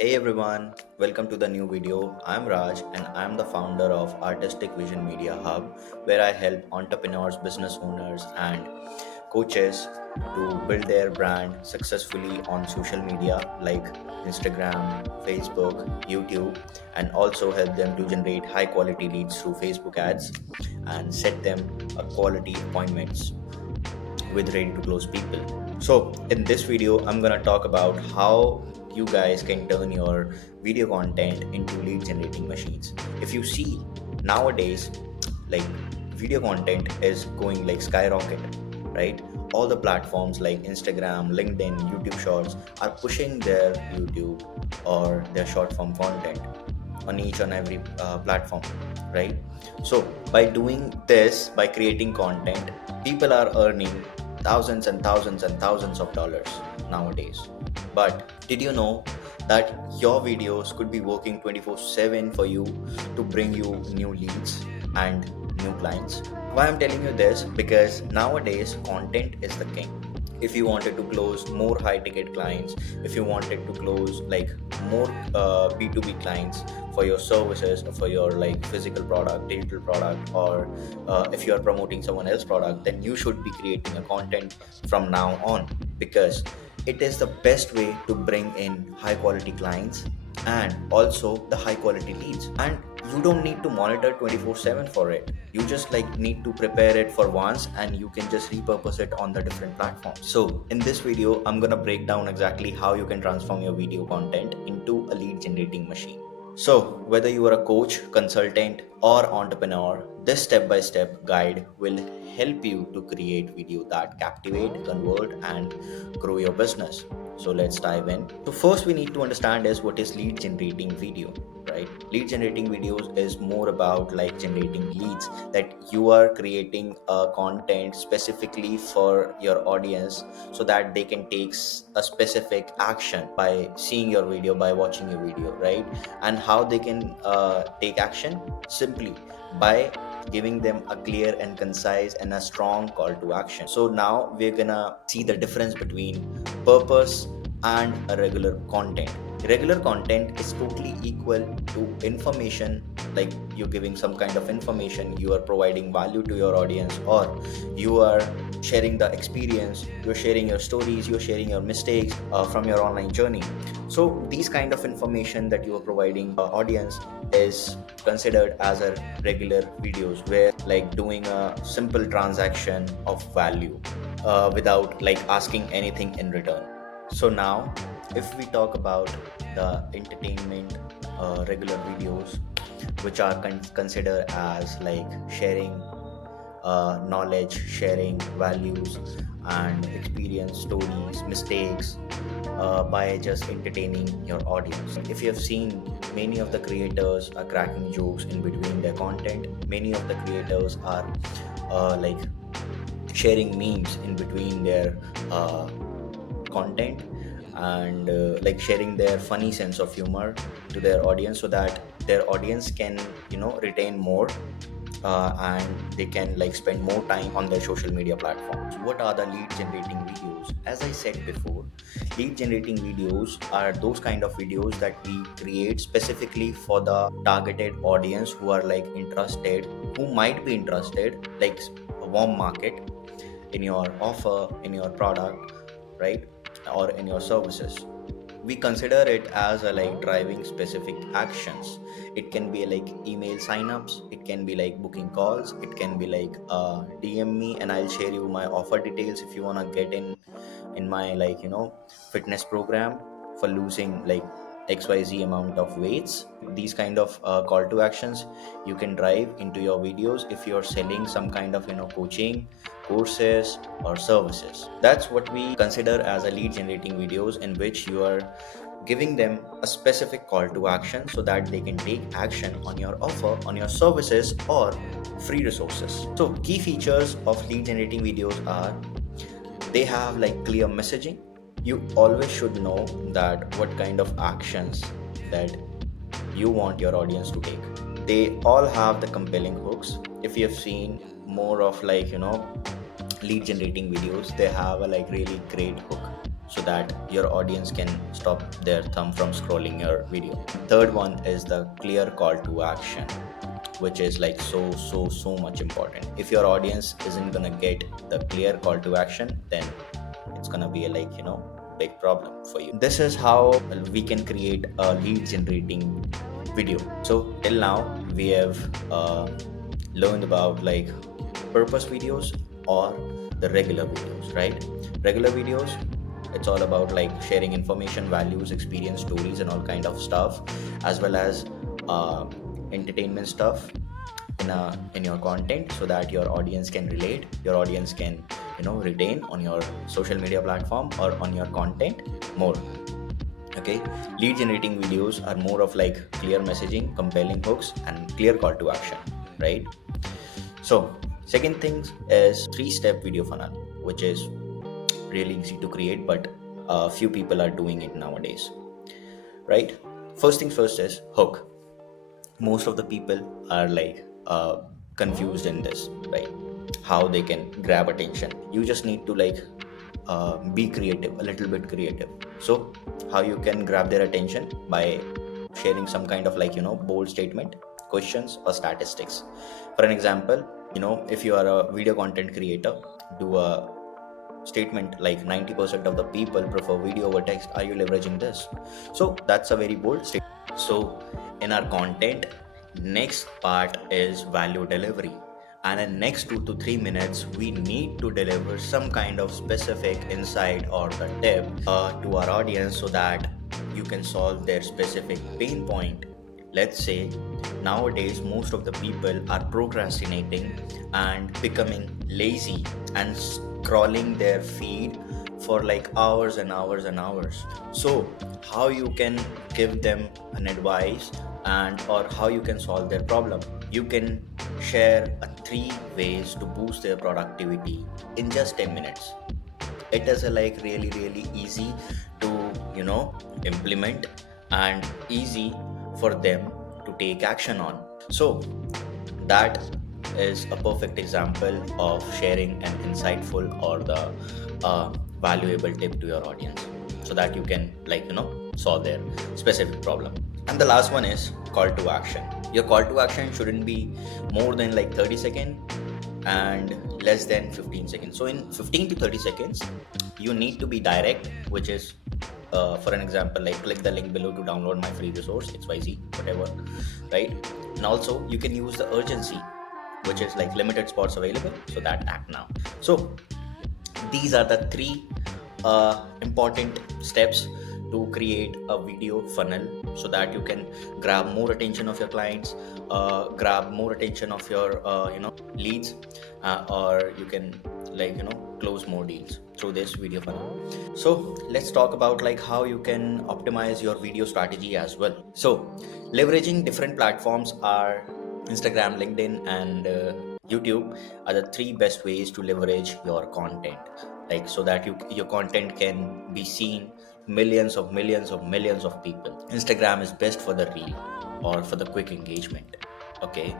Hey everyone, welcome to the new video. I'm Raj and I'm the founder of Artistic Vision Media Hub, where I help entrepreneurs, business owners, and coaches to build their brand successfully on social media like Instagram, Facebook, YouTube, and also help them to generate high quality leads through Facebook ads and set them a quality appointments with ready to close people. So, in this video, I'm gonna talk about how you guys can turn your video content into lead generating machines. If you see nowadays, like video content is going like skyrocket, right? All the platforms like Instagram, LinkedIn, YouTube Shorts are pushing their YouTube or their short form content on each and every platform, right? So by doing this, by creating content, people are earning thousands and thousands and thousands of dollars nowadays. But did you know that your videos could be working 24/7 for you to bring you new leads and new clients? Why I'm telling you this? Because nowadays content is the king. If you wanted to close more high ticket clients, if you wanted to close like more b2b clients for your services or for your like physical product, digital product, or if you are promoting someone else's product, then you should be creating a content from now on, because it is the best way to bring in high quality clients and also the high quality leads. And you don't need to monitor 24/7 for it. You just like need to prepare it for once and you can just repurpose it on the different platforms. So in this video, I'm gonna break down exactly how you can transform your video content into a lead generating machine. So, whether you are a coach, consultant, or entrepreneur, this step by step guide will help you to create video that captivate, convert, and grow your business. So, let's dive in. So, first, we need to understand is what is lead generating video, right? Lead generating videos is more about like generating leads, that you are creating a content specifically for your audience so that they can take a specific action by seeing your video, by watching your video, right? And how they can take action? Simply by giving them a clear and concise and a strong call to action. So now we're gonna see the difference between purpose and a regular content. Regular content is totally equal to information, like you're giving some kind of information, you are providing value to your audience, or you are sharing the experience, you're sharing your stories, you're sharing your mistakes from your online journey. So these kind of information that you are providing audience is considered as a regular videos, where like doing a simple transaction of value without like asking anything in return. So now if we talk about the entertainment regular videos, which are considered as like sharing knowledge, sharing values and experience stories, mistakes, by just entertaining your audience. If you have seen, many of the creators are cracking jokes in between their content. Many of the creators are like sharing memes in between their content, and like sharing their funny sense of humor to their audience, so that their audience can retain more, and they can like spend more time on their social media platforms. What are the lead generating videos? As I said before, lead generating videos are those kind of videos that we create specifically for the targeted audience who are like interested, who might be interested, like a warm market in your offer, in your product, right? Or in your services. We consider it as a like driving specific actions. It can be like email signups, it can be like booking calls, it can be like DM me and I'll share you my offer details if you want to get in my like fitness program for losing like xyz amount of weights. These kind of call to actions you can drive into your videos if you're selling some kind of coaching courses or services. That's what we consider as a lead generating videos, in which you are giving them a specific call to action so that they can take action on your offer, on your services, or free resources. So key features of lead generating videos are they have like clear messaging. You always should know that what kind of actions that you want your audience to take. They all have the compelling hooks. If you have seen more of like lead generating videos, they have a like really great hook, so that your audience can stop their thumb from scrolling your video. Third one is the clear call to action, which is like so much important. If your audience isn't gonna get the clear call to action, then it's gonna be a big problem for you. This is how we can create a lead generating video. So till now we have learned about like purpose videos or the regular videos, right? Regular videos, it's all about like sharing information, values, experience, stories, and all kind of stuff, as well as uh, entertainment stuff in your content, so that your audience can relate, your audience can retain on your social media platform or on your content more. Okay, lead generating videos are more of like clear messaging, compelling hooks, and clear call to action, right? So second thing is three-step video funnel, which is really easy to create, but few people are doing it nowadays, right? First things first is hook. Most of the people are like confused in this, right? How they can grab attention. You just need to like be creative, a little bit creative. So how you can grab their attention? By sharing some kind of like bold statement, questions, or statistics. For an example, if you are a video content creator, do a statement like 90% of the people prefer video over text. Are you leveraging this? So that's a very bold statement. So in our content, next part is value delivery, and in next 2 to 3 minutes we need to deliver some kind of specific insight or the tip to our audience, so that you can solve their specific pain point. Let's say nowadays most of the people are procrastinating and becoming lazy and scrolling their feed for like hours and hours and hours. So how you can give them an advice, and or how you can solve their problem? You can share a 3 ways to boost their productivity in just 10 minutes. It is a like really easy to implement, and easy for them to take action on. So that is a perfect example of sharing an insightful or the valuable tip to your audience, so that you can solve their specific problem. And the last one is call to action. Your call to action shouldn't be more than like 30 seconds and less than 15 seconds. So in 15 to 30 seconds you need to be direct, which is for an example, like click the link below to download my free resource XYZ, whatever, right? And also you can use the urgency, which is like limited spots available, so that act now. So these are the three important steps to create a video funnel, so that you can grab more attention of your clients, grab more attention of your leads, or you can close more deals through this video funnel. So let's talk about like how you can optimize your video strategy as well. So leveraging different platforms are Instagram, LinkedIn, and YouTube are the three best ways to leverage your content, like so that your content can be seen millions of people. Instagram is best for the reel or for the quick engagement. Okay,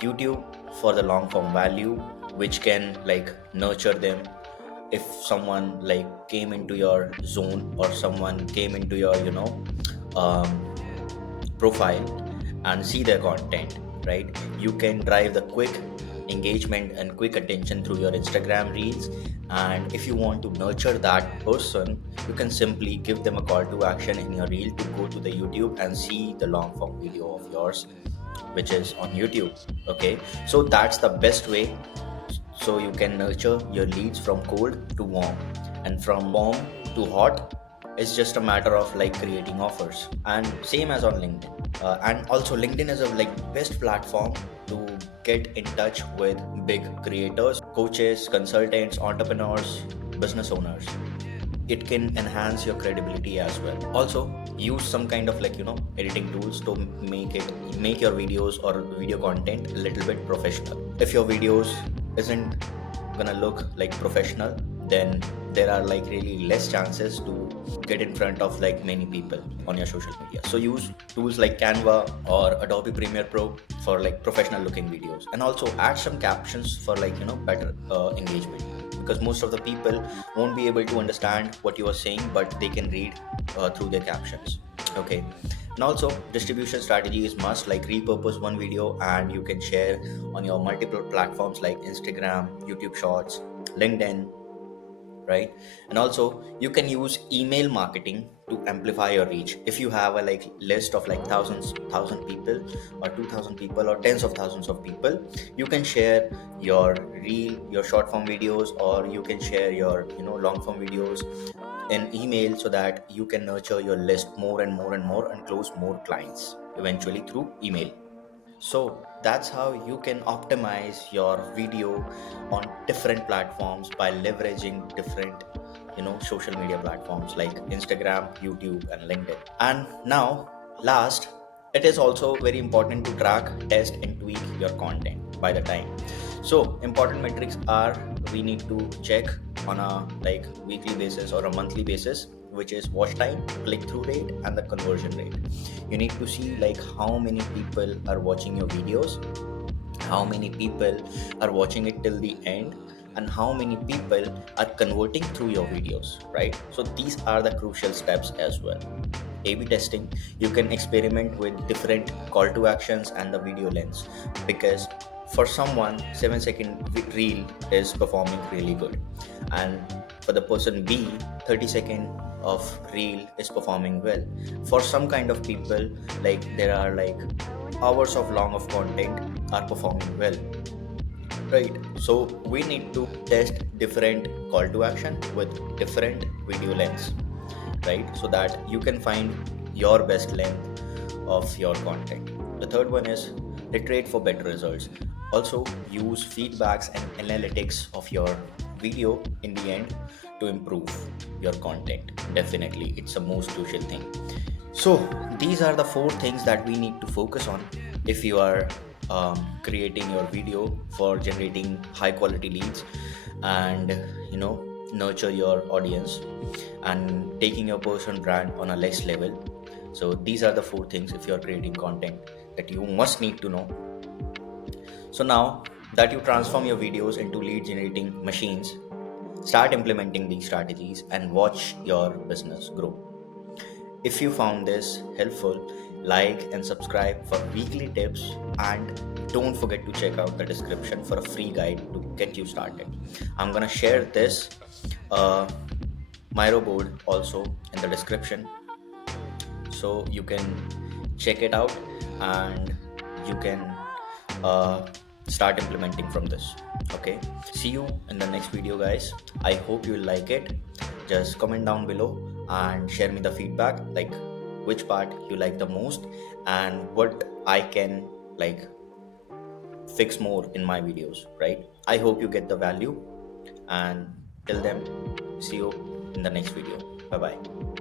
YouTube for the long form value, which can like nurture them. If someone like came into your zone, or someone came into your um, profile and see their content, right? You can drive the quick engagement and quick attention through your Instagram reels. And if you want to nurture that person, you can simply give them a call to action in your reel to go to the YouTube and see the long form video of yours, which is on YouTube. Okay, so that's the best way. So you can nurture your leads from cold to warm, and from warm to hot. It's just a matter of like creating offers, and same as on LinkedIn. And also LinkedIn is a like best platform to get in touch with big creators, coaches, consultants, entrepreneurs, business owners. It can enhance your credibility as well. Also use some kind of like editing tools to make your videos or video content a little bit professional. If your videos isn't gonna look like professional, then there are like really less chances to get in front of like many people on your social media. So use tools like Canva or Adobe Premiere Pro for like professional looking videos, and also add some captions for like better engagement. because most of the people won't be able to understand what you are saying, but they can read through their captions. Okay. And also distribution strategy is must, like repurpose one video and you can share on your multiple platforms like Instagram, YouTube Shorts, LinkedIn, right? And also you can use email marketing to amplify your reach. If you have a like list of like thousand people or 2000 people or tens of thousands of people, you can share your reel, your short form videos, or you can share your long form videos in email, so that you can nurture your list more and more and more and close more clients eventually through email. So that's how you can optimize your video on different platforms by leveraging different social media platforms like Instagram, YouTube, and LinkedIn. And now, last, it is also very important to track, test, and tweak your content by the time. So important metrics are, we need to check on a like weekly basis or a monthly basis, which is watch time, click through rate, and the conversion rate. You need to see like how many people are watching your videos, how many people are watching it till the end, and how many people are converting through your videos, right? So these are the crucial steps as well. A/B testing, you can experiment with different call to actions and the video lengths, because for someone 7-second reel is performing really good, and for the person B 30-second of reel is performing well. For some kind of people, like there are like hours of long of content are performing well, right? So we need to test different call to action with different video lengths, right? So that you can find your best length of your content. The third one is iterate for better results. Also use feedbacks and analytics of your video in the end to improve your content. Definitely it's a most crucial thing. So these are the four things that we need to focus on if you are creating your video for generating high quality leads, and nurture your audience and taking your personal brand on a next level. So these are the four things if you are creating content that you must need to know. So now that you transform your videos into lead generating machines, start implementing these strategies and watch your business grow. If you found this helpful, like and subscribe for weekly tips, and don't forget to check out the description for a free guide to get you started. I'm gonna share this uh, Miro board also in the description, so you can check it out and you can uh, start implementing from this. Okay, see you in the next video, guys. I hope you like it. Just comment down below and share me the feedback, like which part you like the most and what I can like fix more in my videos, right? I hope you get the value, and till then, see you in the next video. Bye bye.